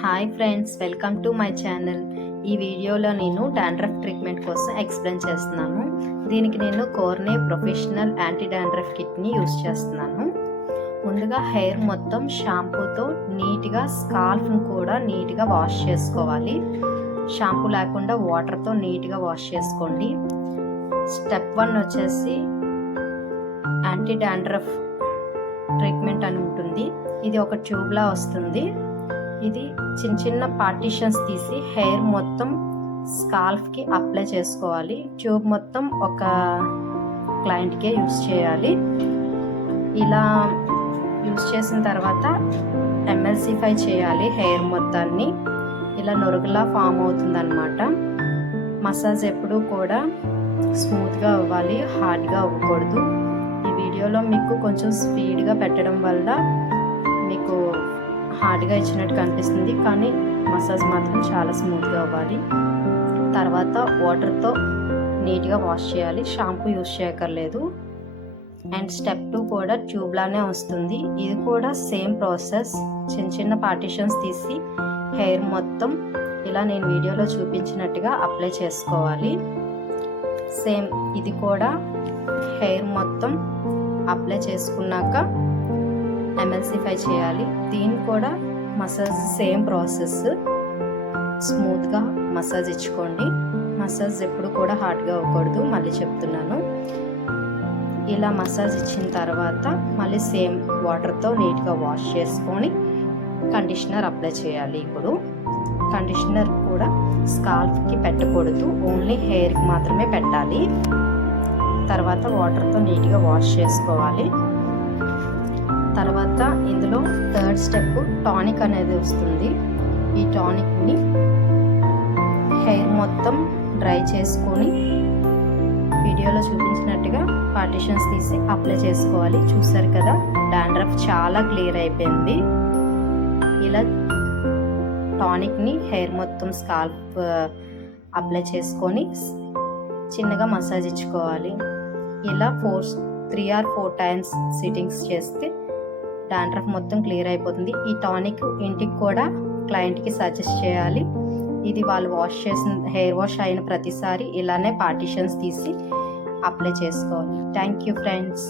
Hi friends, welcome to my channel. ఈ వీడియోలో నేను డాండ్రఫ్ ట్రీట్మెంట్ కోసం ఎక్స్ప్లెయిన్ చేస్తున్నాను. దీనికి నేను కోర్నే ప్రొఫెషనల్ యాంటీ డాండ్రఫ్ కిట్ని యూస్ చేస్తున్నాను. ముందుగా హెయిర్ మొత్తం షాంపూతో నీట్గా, స్కాల్ఫ్ను కూడా నీట్గా వాష్ చేసుకోవాలి. షాంపూ లేకుండా వాటర్తో నీట్గా వాష్ చేసుకోండి. స్టెప్ 1 వచ్చేసి యాంటీ డాండ్రఫ్ ట్రీట్మెంట్ అని ఉంటుంది. ఇది ఒక ట్యూబ్లా వస్తుంది. ఇది చిన్న చిన్న పార్టీషన్స్ తీసి హెయిర్ మొత్తం స్కాల్ఫ్కి అప్లై చేసుకోవాలి. ట్యూబ్ మొత్తం ఒక క్లయింట్కే యూస్ చేయాలి. ఇలా యూస్ చేసిన తర్వాత ఎంఎల్సిఫై చేయాలి హెయిర్ మొత్తాన్ని. ఇలా నొరుగులా ఫామ్ అవుతుందన్నమాట. మసాజ్ ఎప్పుడూ కూడా స్మూత్గా అవ్వాలి, హార్డ్గా అవ్వకూడదు. ఈ వీడియోలో మీకు కొంచెం స్పీడ్గా పెట్టడం వల్ల మీకు హార్డ్గా ఇచ్చినట్టు కనిపిస్తుంది, కానీ మసాజ్ మాత్రం చాలా స్మూత్గా అవ్వాలి. తర్వాత వాటర్తో నీట్గా వాష్ చేయాలి, షాంపూ యూస్ చేయక్కర్లేదు. అండ్ స్టెప్ 2 కూడా ట్యూబ్లానే వస్తుంది. ఇది కూడా సేమ్ ప్రాసెస్. చిన్న చిన్న పార్టీషన్స్ తీసి హెయిర్ మొత్తం ఇలా నేను వీడియోలో చూపించినట్టుగా అప్లై చేసుకోవాలి. సేమ్ ఇది కూడా హెయిర్ మొత్తం అప్లై చేసుకున్నాక ఎంఎల్సిఫై చేయాలి. దీన్ని కూడా మసాజ్ సేమ్ ప్రాసెస్. స్మూత్గా మసాజ్ ఇచ్చుకోండి. మసాజ్ ఎప్పుడు కూడా హార్డ్గా అవ్వకూడదు, మళ్ళీ చెప్తున్నాను. ఇలా మసాజ్ ఇచ్చిన తర్వాత మళ్ళీ సేమ్ వాటర్తో నీట్గా వాష్ చేసుకొని కండిషనర్ అప్లై చేయాలి. ఇప్పుడు కండిషనర్ కూడా స్కాల్ఫ్కి పెట్టకూడదు, ఓన్లీ హెయిర్కి మాత్రమే పెట్టాలి. తర్వాత వాటర్తో నీట్గా వాష్ చేసుకోవాలి. తర్వాత ఇందులో 3rd స్టెప్ టానిక్ అనేది వస్తుంది. ఈ టానిక్ని హెయిర్ మొత్తం డ్రై చేసుకొని వీడియోలో చూపించినట్టుగా పార్టీషన్స్ తీసి అప్లై చేసుకోవాలి. చూసారు కదా, డాండ్రఫ్ చాలా క్లియర్ అయిపోయింది. ఇలా టానిక్ని హెయిర్ మొత్తం స్కాల్ప్ అప్లై చేసుకొని చిన్నగా మసాజ్ ఇచ్చుకోవాలి. ఇలా 3 or 4 టైమ్స్ సిట్టింగ్స్ చేస్తే డాండ్రఫ్ మొత్తం క్లియర్ అయిపోతుంది. ఈ టానిక్ ఇంటికి కూడా క్లయింట్కి సజెస్ట్ చేయాలి. ఇది వాళ్ళు హెయిర్ వాష్ అయిన ప్రతిసారి ఇలానే పార్టీషన్స్ తీసి అప్లై చేసుకోవాలి. Thank you friends.